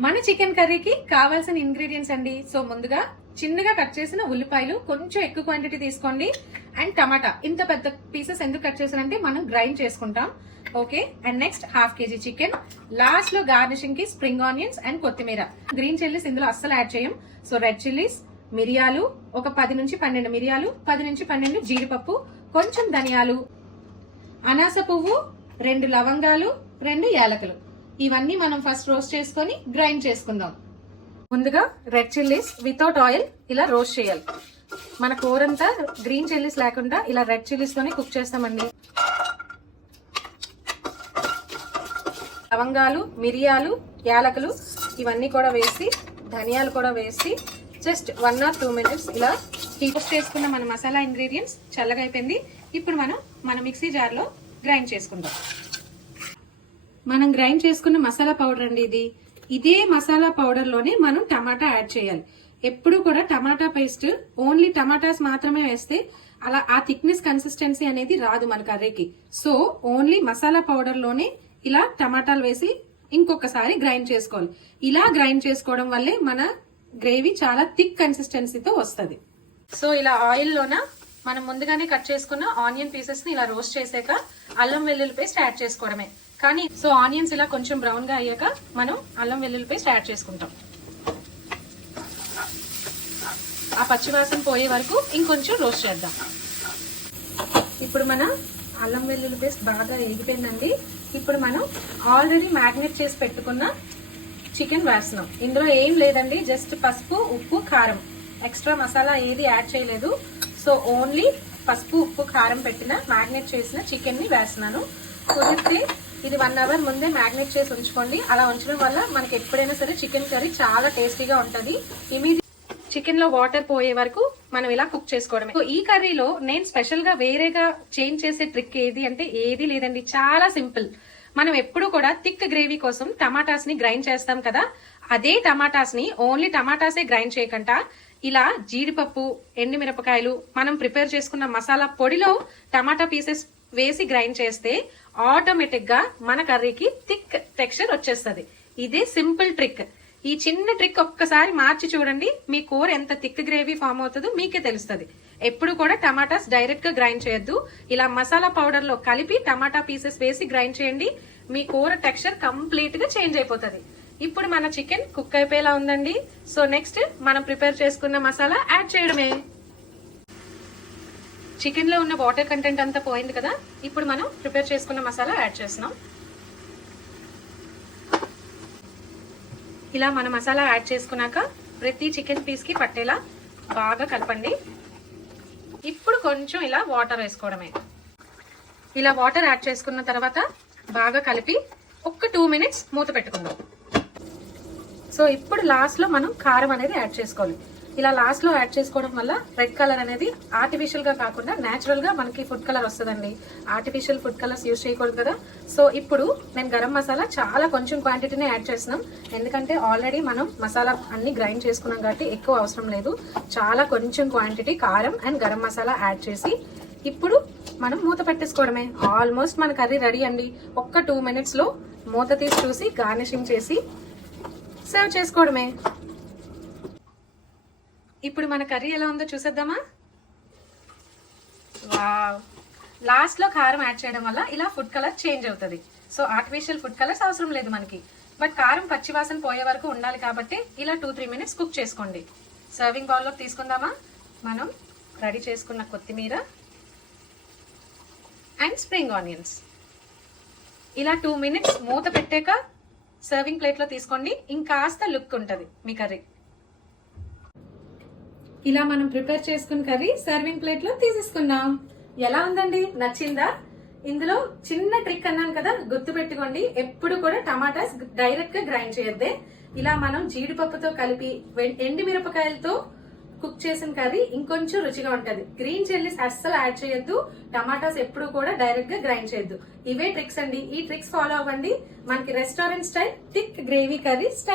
మన చికెన్ కర్రీకి కావాల్సిన ఇంగ్రీడియంట్స్ అండి. సో ముందుగా చిన్నగా కట్ చేసిన ఉల్లిపాయలు కొంచెం ఎక్కువ క్వాంటిటీ తీసుకోండి. అండ్ టమాటా ఇంత పెద్ద పీసెస్ ఎందుకు కట్ చేసానంటే మనం గ్రైండ్ చేసుకుంటాం. Okay. And next half KG chicken. Last లో గార్నిషింగ్ కి స్ప్రింగ్ ఆనియన్స్ అండ్ కొత్తిమీర. గ్రీన్ చిల్లీస్ ఇందులో అస్సలు యాడ్ చేయం. సో రెడ్ చిల్లీస్, మిరియాలు, ఒక 10 నుంచి 12 మిరియాలు, 10 నుంచి 12 జీడిపప్పు, కొంచెం ధనియాలు, అనాస పువ్వు, 2 లవంగాలు, 2 యాలకులు. ఇవన్నీ మనం ఫస్ట్ రోస్ట్ చేసుకొని గ్రైండ్ చేసుకుందాం. ముందుగా రెడ్ చిల్లీస్ వితౌట్ ఆయిల్ ఇలా రోస్ట్ చేయాలి. మన కూరంతా గ్రీన్ చిల్లీస్ లేకుండా ఇలా రెడ్ చిల్లీస్ తోనే కుక్ చేస్తామండి. లవంగాలు, మిరియాలు, యాలకులు ఇవన్నీ కూడా వేసి, ధనియాలు కూడా వేసి జస్ట్ 1 or 2 minutes ఇలా రోస్ట్ చేసుకున్న మన మసాలా ఇంగ్రీడియంట్స్ చల్లగా అయిపోయింది. ఇప్పుడు మన మిక్సీ జార్ లో గ్రైండ్ చేసుకుందాం. మనం గ్రైండ్ చేసుకున్న మసాలా పౌడర్ అండి ఇది. ఇదే మసాలా పౌడర్ లోనే మనం టమాటా యాడ్ చేయాలి. ఎప్పుడు కూడా టమాటా పేస్ట్ ఓన్లీ టమాటాస్ మాత్రమే వేస్తే అలా ఆ థిక్నెస్ కన్సిస్టెన్సీ అనేది రాదు మన కర్రీకి. సో ఓన్లీ మసాలా పౌడర్ లోనే ఇలా టమాటాలు వేసి ఇంకొకసారి గ్రైండ్ చేసుకోవాలి. ఇలా గ్రైండ్ చేసుకోవడం వల్లే మన గ్రేవీ చాలా థిక్ కన్సిస్టెన్సీతో వస్తుంది. సో ఇలా ఆయిల్ లోన మనం ముందుగానే కట్ చేసుకున్న ఆనియన్ పీసెస్ ని ఇలా రోస్ట్ చేసాక అల్లం వెల్లుల్లి పేస్ట్ యాడ్ చేసుకోవడమే. కానీ సో ఆనియన్స్ ఇలా కొంచెం బ్రౌన్ గా అయ్యాక మనం అల్లం వెల్లుల్లి పేస్ట్ యాడ్ చేసుకుంటాం. ఆ పచ్చివాసన పోయే వరకు ఇంకొంచెం రోస్ట్ చేద్దాం. ఇప్పుడు మన అల్లం వెల్లుల్లి పేస్ట్ బాగా ఎగిపోయిందండి. ఇప్పుడు మనం ఆల్రెడీ మ్యారినేట్ చేసి పెట్టుకున్న చికెన్ వేస్తున్నాం. ఇందులో ఏం లేదండి, జస్ట్ పసుపు, ఉప్పు, కారం. ఎక్స్ట్రా మసాలా ఏది యాడ్ చేయలేదు. సో ఓన్లీ పసుపు, ఉప్పు, కారం పెట్టిన మ్యారినేట్ చేసిన చికెన్ ని వేస్తున్నాను. కుదిరితే ఇది 1 hour ముందే మ్యారినేట్ చేసి ఉంచుకోండి. అలా ఉంచడం వల్ల మనకి ఎప్పుడైనా సరే చికెన్ కర్రీ చాలా టేస్టీగా ఉంటుంది. చికెన్ లో వాటర్ పోయే వరకు మనం ఇలా కుక్ చేసుకోవడమే. సో ఈ కర్రీలో నేను స్పెషల్ గా వేరేగా చేంజ్ చేసే ట్రిక్ ఏది అంటే ఏది లేదండి, చాలా సింపుల్. మనం ఎప్పుడు కూడా థిక్ గ్రేవీ కోసం టమాటాస్ ని గ్రైండ్ చేస్తాం కదా, అదే టమాటాస్ ని ఓన్లీ టమాటాసే గ్రైండ్ చేయకుండా ఇలా జీడిపప్పు, ఎండుమిరపకాయలు, మనం ప్రిపేర్ చేసుకున్న మసాలా పొడిలో టమాటా పీసెస్ వేసి గ్రైండ్ చేస్తే ఆటోమేటిక్ గా మన కర్రీకి థిక్ టెక్స్చర్ వచ్చేస్తుంది. ఇదే సింపుల్ ట్రిక్. ఈ చిన్న ట్రిక్ ఒక్కసారి మార్చి చూడండి, మీ కూర ఎంత థిక్ గ్రేవీ ఫామ్ అవుతుందో మీకే తెలుస్తుంది. ఎప్పుడు కూడా టమాటాస్ డైరెక్ట్ గా గ్రైండ్ చేయొద్దు. ఇలా మసాలా పౌడర్ లో కలిపి టమాటా పీసెస్ వేసి గ్రైండ్ చేయండి. మీ కూర టెక్స్చర్ కంప్లీట్ గా చేంజ్ అయిపోతుంది. ఇప్పుడు మన చికెన్ కుక్ అయిపోయేలా ఉందండి. సో నెక్స్ట్ మనం ప్రిపేర్ చేసుకున్న మసాలా యాడ్ చేయడమే. చికెన్ లో ఉన్న వాటర్ కంటెంట్ అంతా పోయింది కదా, ఇప్పుడు మనం ప్రిపేర్ చేసుకున్న మసాలా యాడ్ చేస్తున్నాం. ఇలా మన మసాలా యాడ్ చేసుకున్నాక ప్రతి చికెన్ పీస్ కి పట్టేలా బాగా కలపండి. ఇప్పుడు కొంచెం ఇలా వాటర్ వేసుకోవడమే. ఇలా వాటర్ యాడ్ చేసుకున్న తర్వాత బాగా కలిపి ఒక్క 2 minutes మూత పెట్టుకుందాం. సో ఇప్పుడు లాస్ట్ లో మనం కారం అనేది యాడ్ చేసుకోవాలి. ఇలా లాస్ట్ లో యాడ్ చేసుకోవడం వల్ల రెడ్ కలర్ అనేది ఆర్టిఫిషియల్ గా కాకుండా నేచురల్ గా మనకి ఫుడ్ కలర్ వస్తుందండి. ఆర్టిఫిషియల్ ఫుడ్ కలర్స్ యూజ్ చేయకూడదు కదా. సో ఇప్పుడు నేను గరం మసాలా చాలా కొంచెం క్వాంటిటీనే యాడ్ చేస్తున్నాం. ఎందుకంటే ఆల్రెడీ మనం మసాలా అన్ని గ్రైండ్ చేసుకున్నాం కాబట్టి ఎక్కువ అవసరం లేదు. చాలా కొంచెం క్వాంటిటీ కారం అండ్ గరం మసాలా యాడ్ చేసి ఇప్పుడు మనం మూత పెట్టేసుకోవడమే. ఆల్మోస్ట్ మన కర్రీ రెడీ అండి. ఒక్క 2 minutes లో మూత తీసి చూసి గార్నిషింగ్ చేసి సర్వ్ చేసుకోవడమే. ఇప్పుడు మన కర్రీ ఎలా ఉందో చూసేద్దామా. వావ్, లాస్ట్ లో కారం యాడ్ చేయడం వల్ల ఇలా ఫుడ్ కలర్ చేంజ్ అవుతుంది. సో ఆర్టిఫిషియల్ ఫుడ్ కలర్స్ అవసరం లేదు మనకి, బట్ కారం పచ్చివాసన పోయే వరకు ఉండాలి కాబట్టి ఇలా 2-3 minutes కుక్ చేసుకోండి. సర్వింగ్ బౌల్ లో తీసుకుందామా. మనం రెడీ చేసుకున్న కొత్తిమీర అండ్ స్ప్రింగ్ ఆనియన్స్ ఇలా 2 minutes మూత పెట్టాక సర్వింగ్ ప్లేట్ లో తీసుకోండి. ఇంకాస్త లుక్ ఉంటుంది మీ కర్రీ. ఇలా మనం ప్రిపేర్ చేసుకున్న కర్రీ సర్వింగ్ ప్లేట్ లో తీసేసుకుందాం. ఎలా ఉందండి, నచ్చిందా? ఇందులో చిన్న ట్రిక్ అన్నాను కదా, గుర్తు పెట్టుకోండి. ఎప్పుడు కూడా టమాటాస్ డైరెక్ట్ గా గ్రైండ్ చేయొద్దే. ఇలా మనం జీడిపప్పుతో కలిపి ఎండుమిరపకాయలతో కుక్ చేసిన కర్రీ ఇంకొంచెం రుచిగా ఉంటది. గ్రీన్ చిల్లీస్ అస్సలు యాడ్ చేయొద్దు. టమాటాస్ ఎప్పుడు కూడా డైరెక్ట్ గా గ్రైండ్ చేయొద్దు. ఇవే ట్రిక్స్ అండి. ఈ ట్రిక్స్ ఫాలో అవ్వండి. మనకి restaurant style thick gravy curry